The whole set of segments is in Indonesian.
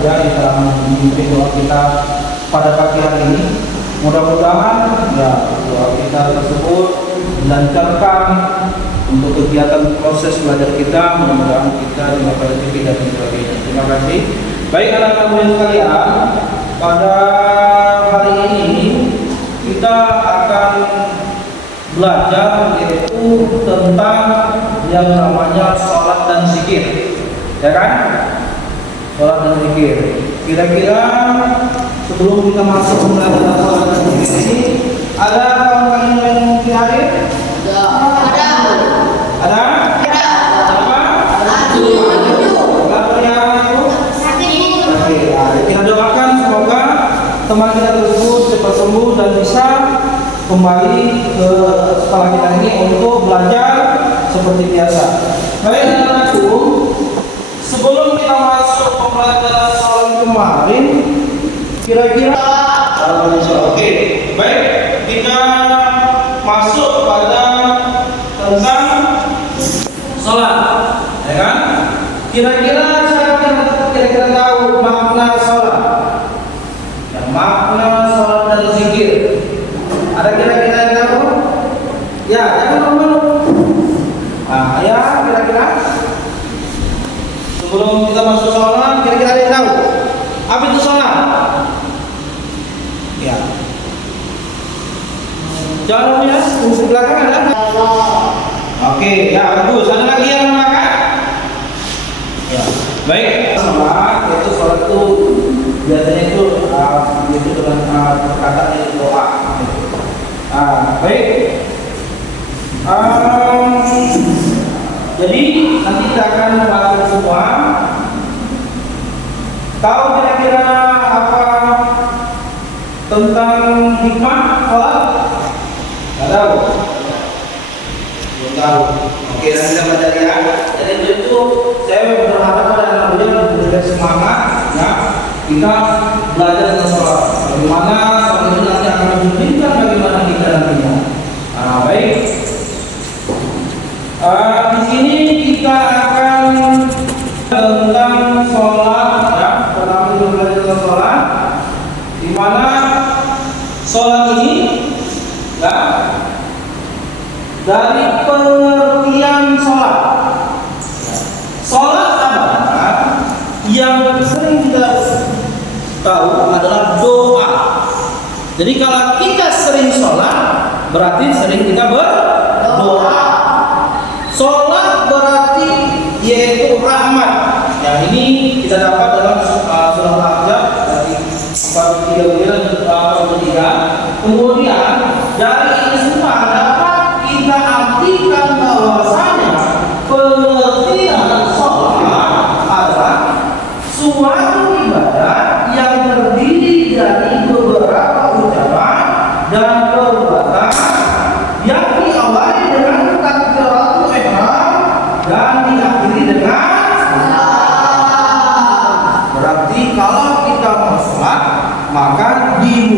yang telah memimpin doa kita pada pagi hari ini. Mudah-mudahan doa kita tersebut dilancarkan untuk kegiatan proses belajar kita. Mudah-mudahan kita dimakan rezeki dan sebagainya. Terima kasih. Baik anak-anak muda sekalian, pada hari ini kita akan belajar yaitu tentang yang namanya sholat dan zikir, ya kan? Sholat dan zikir. Kira-kira sebelum kita masuk belajar sholat dan zikir ini, ada kawan-kawan yang mungkin hadir? Ada? Kita doakan semoga teman kita tersebut cepat sembuh dan bisa kembali ke sekolah kita ini untuk belajar seperti biasa. Baik anak-anakku, sebelum kita masuk pembelajaran sholat kemarin, kira-kira oke, baik kita masuk pada tentang sholat, ya kan? Kira-kira kira-kira tahu makna sholat, ya, makna sholat dan zikir. Ada kira-kira yang tahu? Ya, jangan malu. Nah, ya kira-kira sebelum kita masuk sholat, kira-kira ada yang tahu apa itu sholat? Ya, jangan ya, di belakang ada. Oke, ya bagus. Ada lagi yang menamakan? Ya, baik. Sholat itu sholat itu biasanya itu dengan perkataan itu doa. Baik. Jadi nanti kita akan membahas semua. Tahu kira-kira apa tentang hikmah sholat? Tidak tahu. Belum tahu. Oke, nanti kita belajar ya. Jadi itu saya berharap pada anak muda memberikan semangat ya. Kita belajar tentang sholat. Bagaimana sholat itu nanti akan menunjukkan bagaimana kita nantinya. Baik. Di sini kita akan tentang sholat ya. Pertama kita belajar tentang sholat. Di mana sholat ini ya, dari pengertian sholat. Sholat adalah yang sering kita tahu adalah doa. Jadi kalau kita sering sholat, berarti sering kita berdoa. Sholat berarti yaitu rahmat. Yang ini kita dapat dalam surah Al-Ahzab dari 43. Kemudian dari ini semua dapat kita artikan bahwasanya pengertian sholat adalah suatu ibadah yang terdiri dari beberapa ucapan dan perbuatan yang diawali dengan takbiratul ihram dan diakhiri dengan salam. Berarti kalau kita mau sholat, maka di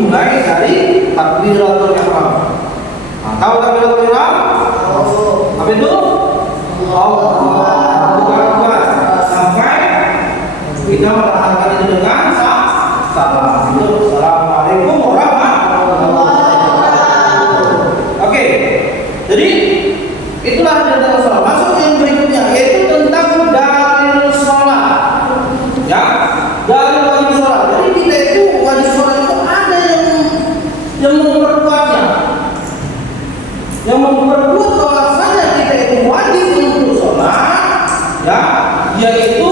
yaitu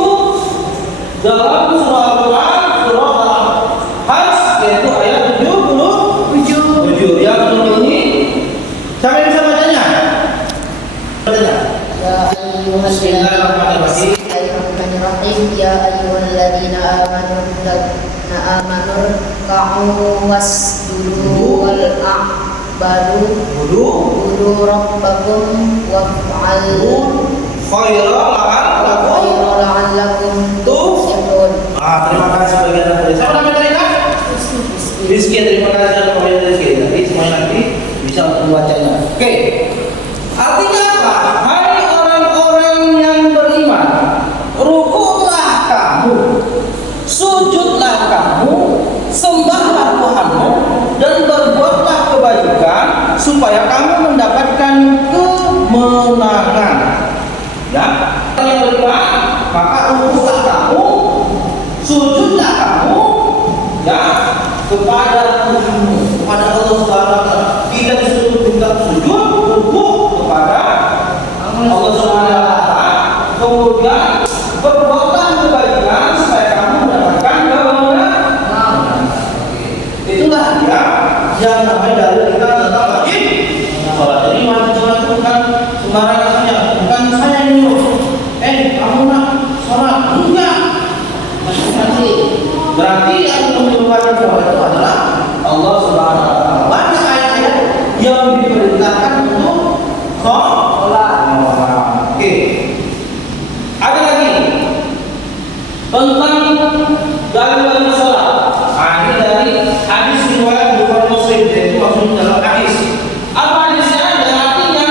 dalam surah Al-Quran, surah Al-Hajj, yaitu ayat 77 yang berbunyi. Siapa yang bisa bacanya? Bismillahirrahmanirrahim. Ya ayyuhalladzina amanu ruk'u wasjudu wal a'budu rabbakum waf'alu khairan la'allakum tuflihun. Terima kasih bagian dari siapa namanya tadi Kak? Rizky. Terima kasih atas komentar Rizky. Nanti semuanya nanti bisa untuk membacanya. Oke. Artinya apa? Hai orang-orang yang beriman, rukuklah kamu, sujudlah kamu, sembahlah Tuhanmu, dan berbuatlah kebajikan supaya kamu mendapatkan kemenangan. Ya, orang yang beriman, maka rukuklah kamu, sujudlah kamu, ya, kepada Tuhanmu, kepada Allah Subhanahu wa taala. Kita disuruh juga sujud, rukuk kepada Allah Subhanahu wa taala. Kemudian berbuatlah kebajikan supaya kamu mendapatkan kemenangan. Itulah dia yang namanya dalil kita tentang wajib sholat. Jadi wajib sholat itu bukan sembarangan saja, bukan saya yang nyuruh. Kamu nak sholat? Enggak. Berarti yang menyuruhkan sholat itu adalah Allah Subhanahu wa taala. Banyak ayat-ayat yang diperintahkan untuk sholat. Oke. Ada lagi tentang dalil sholat. Ini dari hadis riwayat Bukhari Muslim, yaitu maksudnya dalam hadis. Apa hadisnya? Dan artinya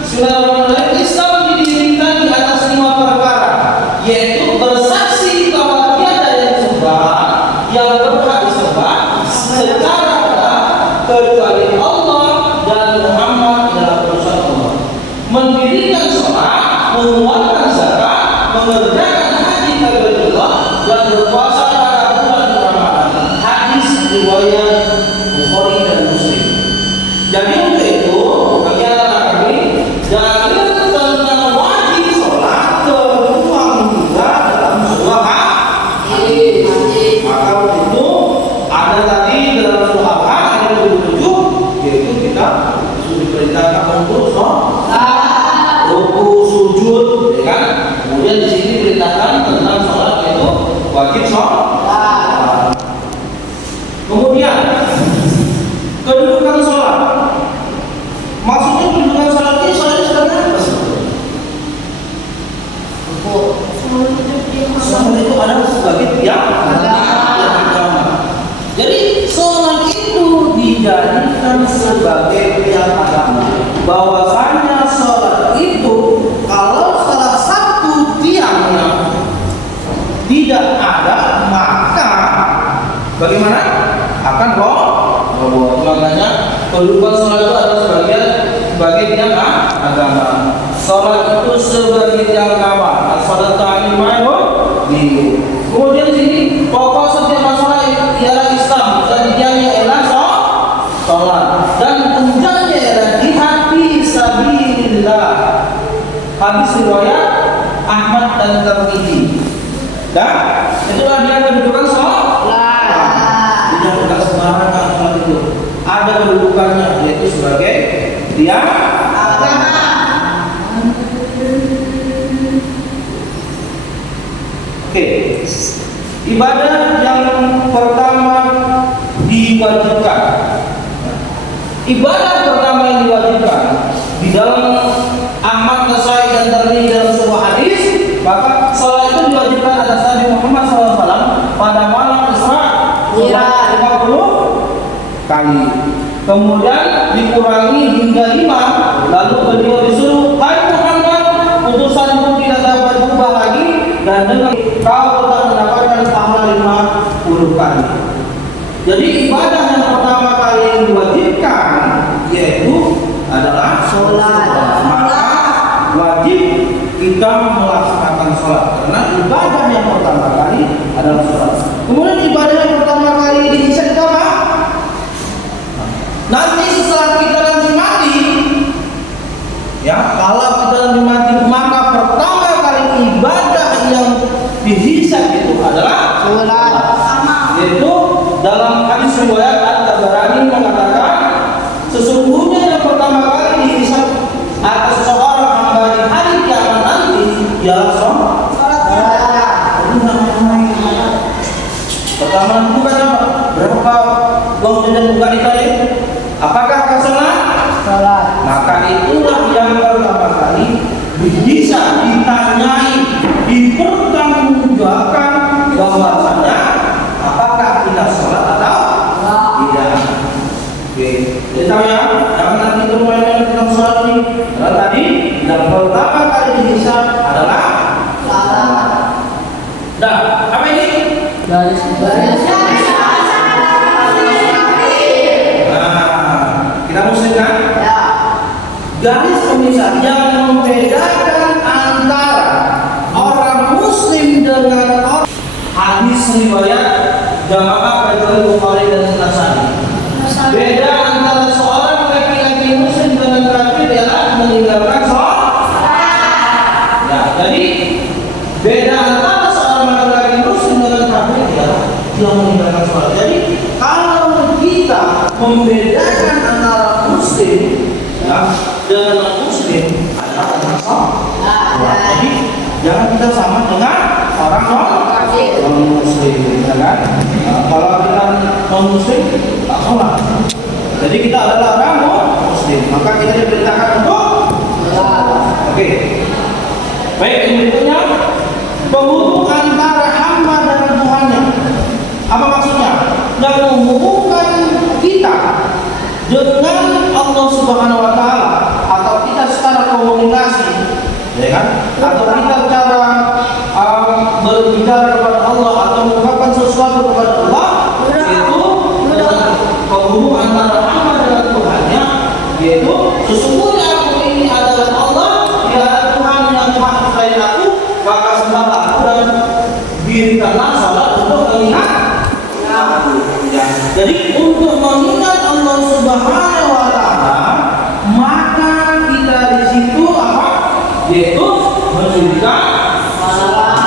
Bismillahirrahmanirrahim, Islam didirikan di atas 5 perkara, yaitu bersaksi bahwa tiada yang sembah yang berhak disembah secara benar kecuali Allah dan Muhammad adalah utusan Allah. Mendirikan sholat, mengeluarkan zakat, mengerjakan haji ke Baitullah, dan berpuasa pada bulan Ramadan. Hadis riwayat Bukhari dan Muslim. Jadi untuk itu bagi anak kami dalil tentang wajib sholat tertuang juga dalam surah hadis. Maka untuk itu ada tadi dalam surah Al-Hajj ayat 27, yaitu kita sudah diperintahkan untuk sholat, ruku, sujud, ya kan? Kemudian di sini diperintahkan tentang sholat, yaitu wajib sholat. Kemudian kedudukan sholat. Maksudnya kedudukan sholat ini sebenarnya apa sih? Sholat itu adalah sebagai tiang agama. Jadi sholat itu dijadikan sebagai tiang agama. Bahwasanya sholat itu kalau salah satu tiangnya tidak ada, maka bagaimana? Akan roboh. Makanya kedudukan sholat itu adalah sebagai tiang agama. Sholat itu sebagai tiang agama. Sholat ta'lim ma'ruf. Kemudian di sini pokok setiap masalah ialah Islam dan tiangnya ialah sholat dan puncaknya ialah jihad fisabilillah. Hadis riwayat Ahmad dan Tirmidzi. Dan itulah dia kedudukan sholat. Tidak bukan sembarangan sholat itu. Ada kedudukannya, yaitu sebagai tiang agama. Oke. Ibadah yang pertama diwajibkan. Ibadah pertama yang diwajibkan di dalam Ahmad, Nasai dan Tirmidzi dalam sebuah hadis, maka sholat itu diwajibkan atas Nabi Muhammad SAW pada malam Isra 50 kali. Kemudian dikurangi hingga 5, lalu beliau disuruh, "Hai Muhammad, utusanku tidak dapat berubah lagi, dan dengan kau telah mendapatkan pahala 50 kali." Jadi ibadah yang pertama kali yang diwajibkan yaitu adalah sholat. Maka wajib kita melaksanakan sholat karena ibadah yang pertama kali adalah sholat. Kemudian ibadah yang pertama kali dihisab apa? Nanti setelah kita nanti mati, ya kalau kita nanti mati, maka pertama kali ibadah yang dihisab itu adalah Sholat. yaitu dalam hadis riwayat At-Tabarani mengatakan sesungguhnya yang pertama kali dihisab atas seorang hamba di hari kiamat nanti ialah sholat. Pertama bukan apa? Berapa uang jajan buka ditanya? Apakah akan sholat? Sholat. Maka itulah yang pertama kali bisa ditanyai, dipertanggungjawabkan bahwasanya apakah kita sholat atau tidak. Oke, jadi tahu ya, jangan nanti bermain tentang sholat ini. Karena tadi yang pertama kali dihisab adalah Sholat. Nah, apa ini? Garis. Nah, kita muslim kan? Ya. Garis pemisah yang membedakan antara orang muslim dengan orang hadis riwayat jamaah Baitul Bukhari dan Nasai. Beda antara seorang laki-laki muslim dengan kafir ialah meninggalkan sholat. Ya, jadi beda antara seorang laki-laki muslim dengan kafir ialah dia meninggalkan sholat. Jadi kalau kita membedakan antara muslim ya dengan non-muslim adalah tentang sholat. Jadi jangan kita sama dengan orang non-muslim, ya kan? Nah, kalau kita non-muslim tak sholat. Jadi kita adalah orang non-muslim, maka kita diperintahkan untuk sholat. Oke. Baik, yang berikutnya penghubung antara hamba dengan Tuhannya. Apa maksudnya? Dan menghubungkan kita dengan Allah Subhanahu wa taala atau kita secara komunikasi, ya kan? Atau kita cara berbicara kepada Allah atau mengucapkan sesuatu kepada Allah itu dengan penghubung antara hamba dengan Tuhannya, yaitu sesungguhnya aku ini adalah Allah, dia adalah Tuhan yang maha selain aku, maka sembahlah aku dan dirikanlah salat untuk mengingat aku. Jadi untuk mengingat Allah Subhanahu wa taala, maka kita di situ apa? Yaitu mendirikan salat.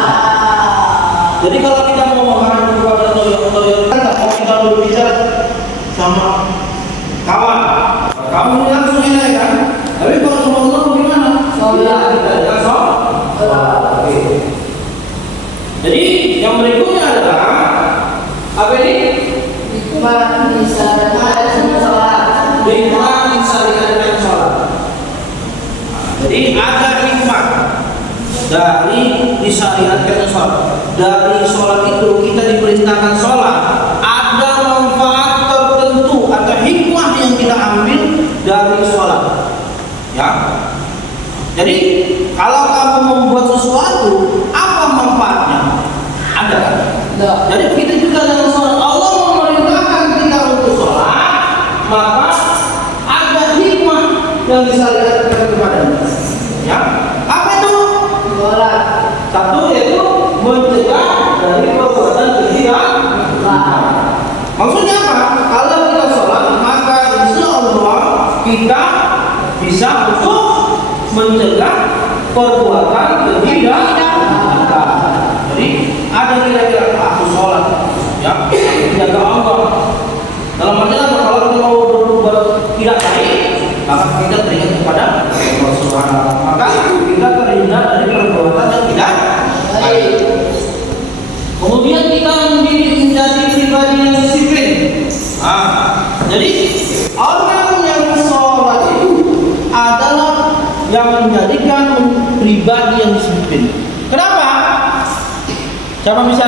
Jadi kalau kita mau menghadap kepada Allah, mau kita berbicara sama kawan, kamu ini langsung enak kan? Tapi kalau sama Allah bagaimana? Sholat. Kita dengan sholat. Oke. Jadi yang berikutnya adalah apa ini? Hikmah disyariatkan sholat. Hikmah disyariatkan sholat. Jadi ada hikmah dari disyariatkan sholat. Dari sholat itu kita diperintahkan sholat. Ada manfaat tertentu, ada hikmah yang kita ambil dari sholat. Ya. Jadi kalau kamu membuat sesuatu, apa manfaatnya? Ada kan? Jadi begitu juga dengan sholat. Allah memerintahkan kita untuk sholat, maka ada hikmah yang disyariatkan kepadanya. Ya, apa itu? Sholat. Satu yaitu mencegah dari perbuatan kejian. Maksudnya apa? Kalau kita sholat, maka insya Allah kita bisa untuk mencegah perbuatan kejian. Jadi ada kira-kira aku sholat, ya, menjaga Allah. Dalam artian kalau kita mau berbuat tidak baik, maka kita teringat kepada Allah Subhanahu wa taala. Maka kita terhindar dari perbuatan yang tidak baik. Kemudian kita menjadi pribadi yang disiplin. Jadi orang yang sholat itu adalah yang menjadikan pribadi yang disiplin. Kenapa? Siapa bisa?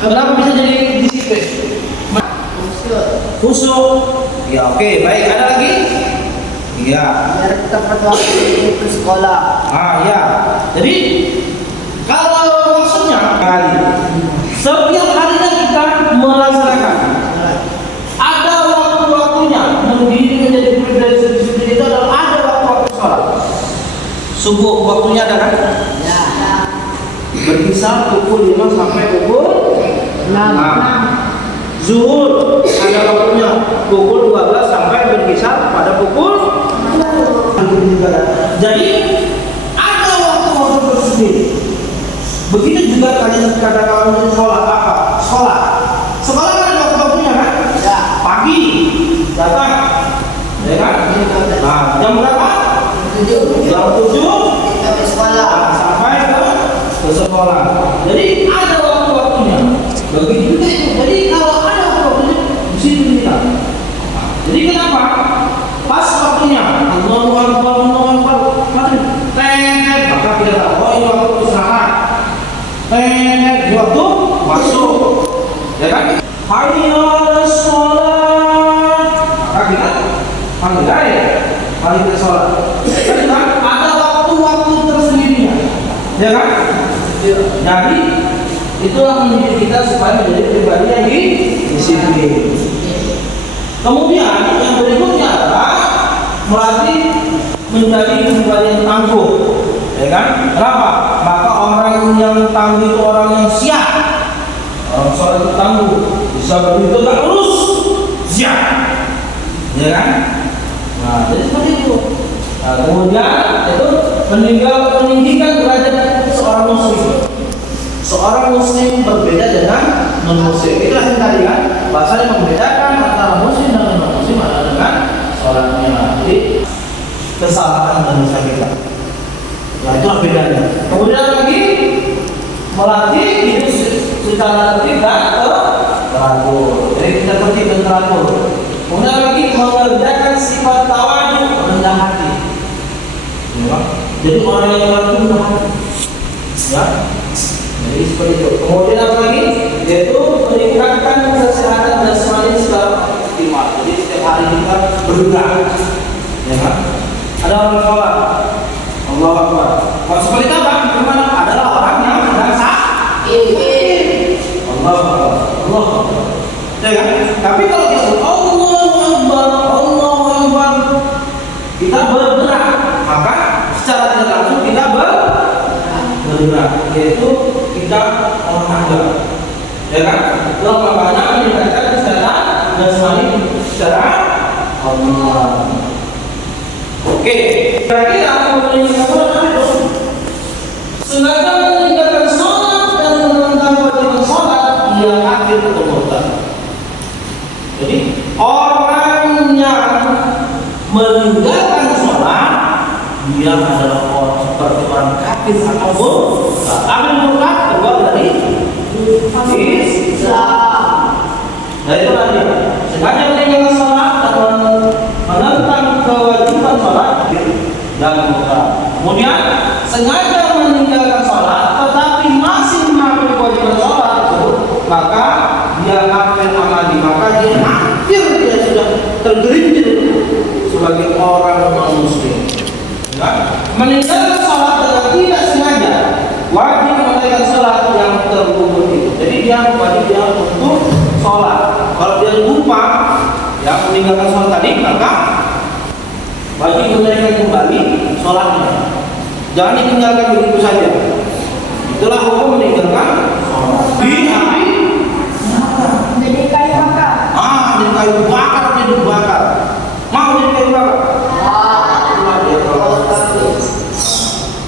Kenapa bisa jadi disiplin? Khusyuk. Ya, oke, baik. Ada lagi? Iya. Biar tepat waktu ke sekolah. Ya. Jadi kalau maksudnya kali setiap harinya kita melaksanakan ada waktu-waktunya mendiri menjadi pribadi disiplin itu adalah ada waktu-waktu sholat. Subuh waktunya ada kan? Ya. Berkisar pukul 5 sampai pukul 6. Zuhur ada waktunya pukul 12 sampai berkisar pada pukul 6. Jadi ada waktu-waktu tersendiri. Begitu juga kalian ketika kalian sholat apa? Sekolah. Sekolah kan ada waktunya kan? Ya. Pagi datang, ya kan? Nah, jam berapa? 7. Jam 7 Kita ke sekolah. sampai ke sekolah. Jadi ada waktu-waktunya. Begitu juga itu. Jadi kalau ada waktunya, di situ kita. Jadi kenapa? Pas waktunya, Allahu Akbar, maghrib, maka kita tahu, oh ini waktu istirahat. Di waktu masuk, ya kan? Hayya 'alas shalah. Maka kita panggil kita sholat. Kan ada waktu-waktu tersendirinya, ya kan? Jadi itulah mendidik kita supaya menjadi pribadi yang disiplin. Kemudian yang berikutnya adalah melatih menjadi pribadi yang tangguh, ya kan? Kenapa? Maka orang yang tangguh itu orang yang siap. Orang sholat itu tangguh, bisa berdiri tegak lurus, siap, ya kan? Nah, jadi seperti itu. Nah, kemudian itu meninggikan derajat seorang muslim. Seorang muslim berbeda dengan non-muslim. Itulah yang tadi kan bahasanya membedakan antara muslim dan non-muslim adalah dengan sholatnya. Jadi kesalahan dan dosa kita. Nah, itulah bedanya. Kemudian lagi melatih hidup secara tertib dan teratur. Jadi kita tertib dan teratur. Kemudian lagi mengerjakan sifat tawadu, rendah hati. Ya, jadi orang yang rendah hati. Ya. Jadi seperti itu. Kemudian apa lagi? Yaitu meningkatkan kesehatan jasmani secara optimal. Jadi setiap hari kita bergerak, ya kan? Ada orang sholat, Allahu Akbar. Kalau seperti apa? Bagaimana? Adalah orang yang sedang sakit. Allahu Akbar, Allahu Akbar. Ya kan? Tapi kalau kita Allahu Akbar, kita bergerak, maka secara tidak langsung kita bergerak, yaitu kita olahraga, ya kan? Itu makanya meningkatkan kesehatan jasmani secara optimal. Oke, kira-kira meningkatkan sholat itu sengaja meninggalkan sholat dan menentang kewajiban sholat, dia kafir atau murtad. Jadi orang yang meninggalkan sholat, dia adalah orang seperti orang kafir atau murtad. Kafir murtad keluar dari Islam. Nah itu tadi. Sengaja meninggalkan sholat dan menentang kewajiban sholat dan murtad. Kemudian sengaja meninggalkan sholat tetapi masih melakukan kewajiban sholat tersebut, maka dia kafir amali, maka dia sudah tergelincir sebagai orang non-muslim. Ya? Meninggalkan sholat dengan tidak sengaja wajib menunaikan sholat yang terkubur itu. Jadi dia wajib untuk sholat. Kalau dia lupa ya meninggalkan sholat tadi, maka wajib menunaikan kembali sholatnya. Jangan ditinggalkan begitu saja. Itulah hukum meninggalkan sholat. Jadi kayu bakar. Jadi kayu bakar, jadi bakar. Mau jadi kayu bakar?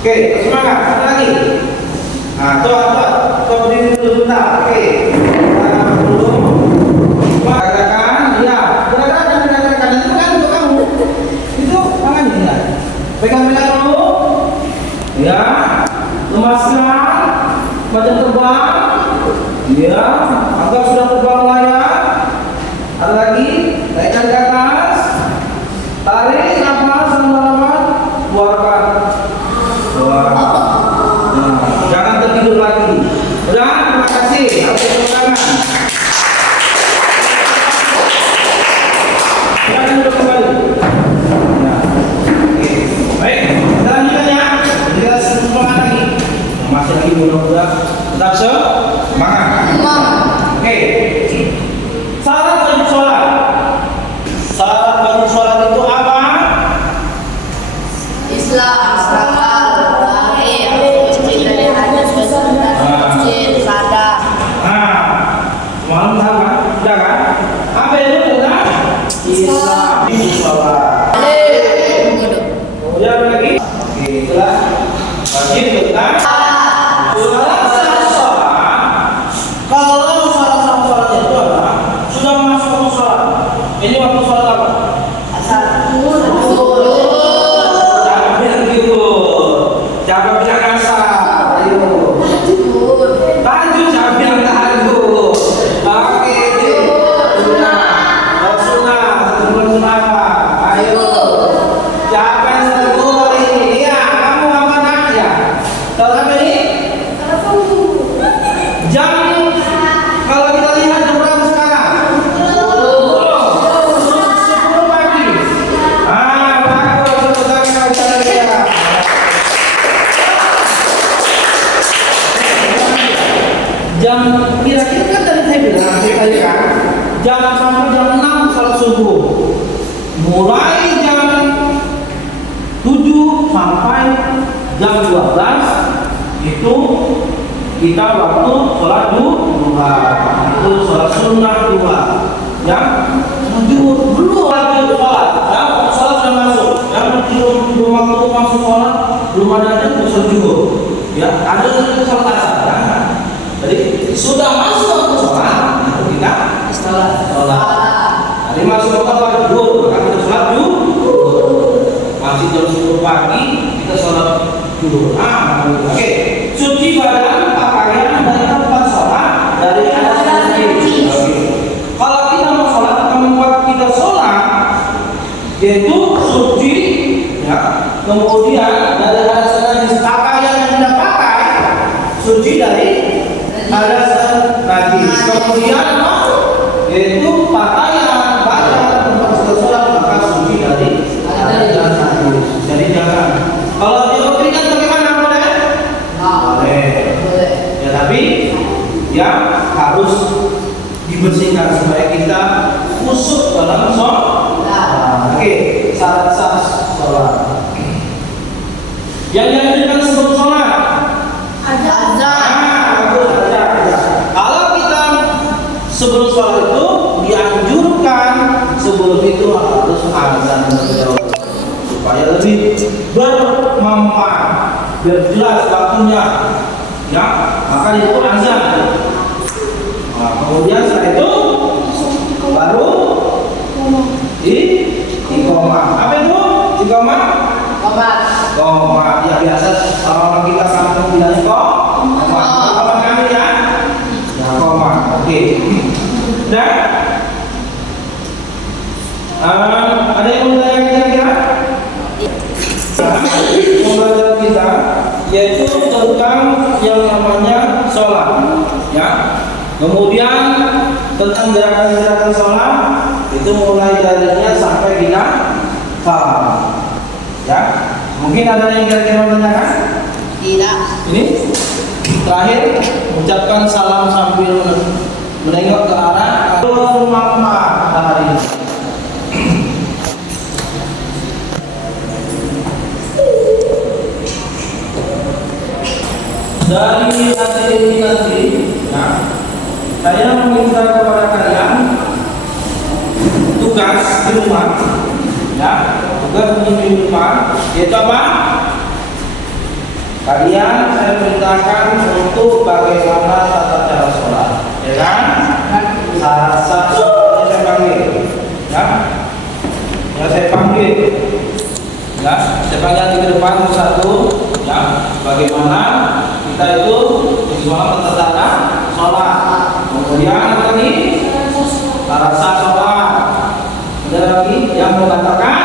Oke, semangat. Satu lagi. Nah, coba berdiri dulu bentar. Oke. Gerakan, ya. Gerakan itu kan untuk kamu. Itu tangannya ya. Pegang-pegang dulu. Ya. Lemaskan. Badan terbang. Ya. Anggap sudah terbang layar. Ada lagi. Naikkan ke atas. Tarik nafas dalam-dalam. Keluarkan. Jangan tertidur lagi. Udah, terima kasih. Harus tepuk tangan. Jangan duduk kembali. Nah, oke. Baik, kita lanjutkan ya. Kita semangat lagi. Masih lagi mudah-mudahan tetap semangat. Oke. Syarat wajib sholat. Syarat wajib sholat itu apa? Islam, malam tahu kan? Sudah kan? Apa itu tentang Islam itu sholat. Kemudian lagi, oke, itulah wajib tentang sholat. Jam kalau kita lihat jam berapa sekarang? 10 pagi. Bagus, jam kira-kira kan tadi saya bilang tadi kan jam sampai jam 6 salat subuh. Mulai jam 7 sampai jam 12 itu kita waktu sholat duha, itu sholat sunnah duha, ya. Belum lagi sholat, ya. Sholat sudah masuk, ya. Belum waktu masuk sholat, belum ada sholat zuhur, ya. Ada sholat asar, ya. Jadi sudah masuk waktu sholat, itu kita sholat. Jadi masuk waktu zuhur, maka kita sholat zuhur. Masih jam 10 pagi kita sholat zuhur. Oke. Suci badan, pakaian dan tempat sholat dari hadas dan najis. Kalau kita mau sholat, tempat kita sholat yaitu suci, ya. Kemudian dari hadas dan najis, pakaian yang kita pakai suci dari hadas dan najis. Kemudian yaitu pakaian badan tempat kita sholat maka suci dari hadas dan najis. Jadi jangan kalau dia berkeringat bagaimana? Ya, tapi ya harus dibersihkan supaya kita khusyuk dalam sholat. Oke, syarat sah sholat. Yang dianjurkan sebelum sholat azan. Kalau kita sebelum sholat itu dianjurkan sebelum itu harus azan supaya lebih bermanfaat, biar jelas waktunya. Ya, maka itu azan. Kemudian setelah itu baru iqamah. Apa itu iqamah? Iqamah. Ya biasa orang kita kampung bilang iqamah. Iqamah kami ya. Iqamah. Oke. Dan ada yang mau tanya kira-kira? Pembelajaran kita yaitu tentang yang namanya sholat, ya. Kemudian tentang gerakan-gerakan sholat itu mulai darinya sampai kita salam, ya. Mungkin ada yang kira-kira mau tanyakan? Tidak. Ini terakhir ucapkan salam sambil menengok ke arah rumah matahari. Dari hasil ini nanti, nah, saya meminta kepada kalian tugas di rumah, ya, tugas di rumah, yaitu apa? Kalian saya perintahkan untuk bagaimana tata cara sholat, ya kan? Satu saya panggil, ya, saya panggil, ya, saya panggil di depan satu, ya, bagaimana kita itu visual tata sholat. Kemudian tadi rasa sholat. Ada lagi yang mengatakan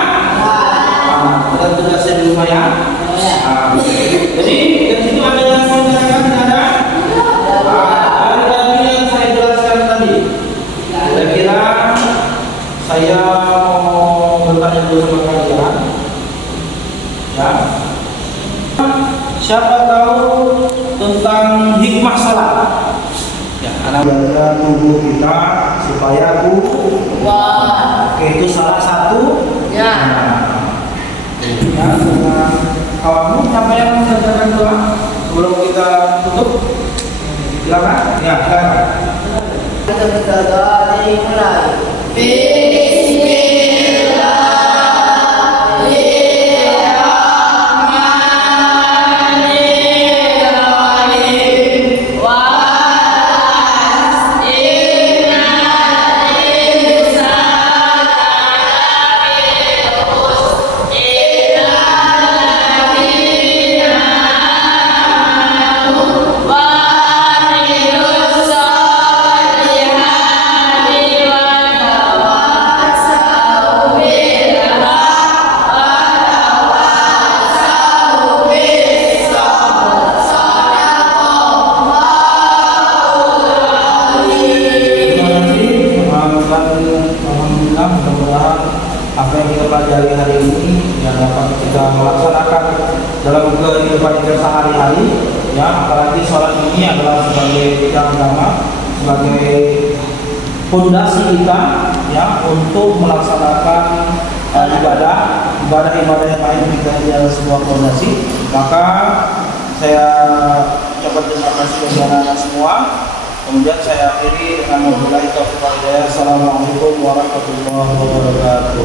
kita tugasnya di rumah ya. Jadi di situ ada yang mengatakan ada. Dari tadi yang saya jelaskan tadi. Kira-kira saya mau bertanya dulu sama kalian. Ya. Siapa tahu tentang hikmah salat? Ya, menjaga tubuh kita supaya kuat. Oke, itu salah satu. Ya. Ya, dengan kawanmu siapa yang mengajarkan doa sebelum kita tutup? Silakan. Ya, silakan. Kita doa dari mulai. apalagi sholat ini adalah sebagai yang pertama, sebagai fondasi kita ya untuk melaksanakan ibadah yang lain kita adalah sebuah fondasi. Maka saya ucapkan terima kasih kepada anak-anak semua. Kemudian saya akhiri dengan wabillahi taufiq wal hidayah. Assalamualaikum warahmatullahi wabarakatuh.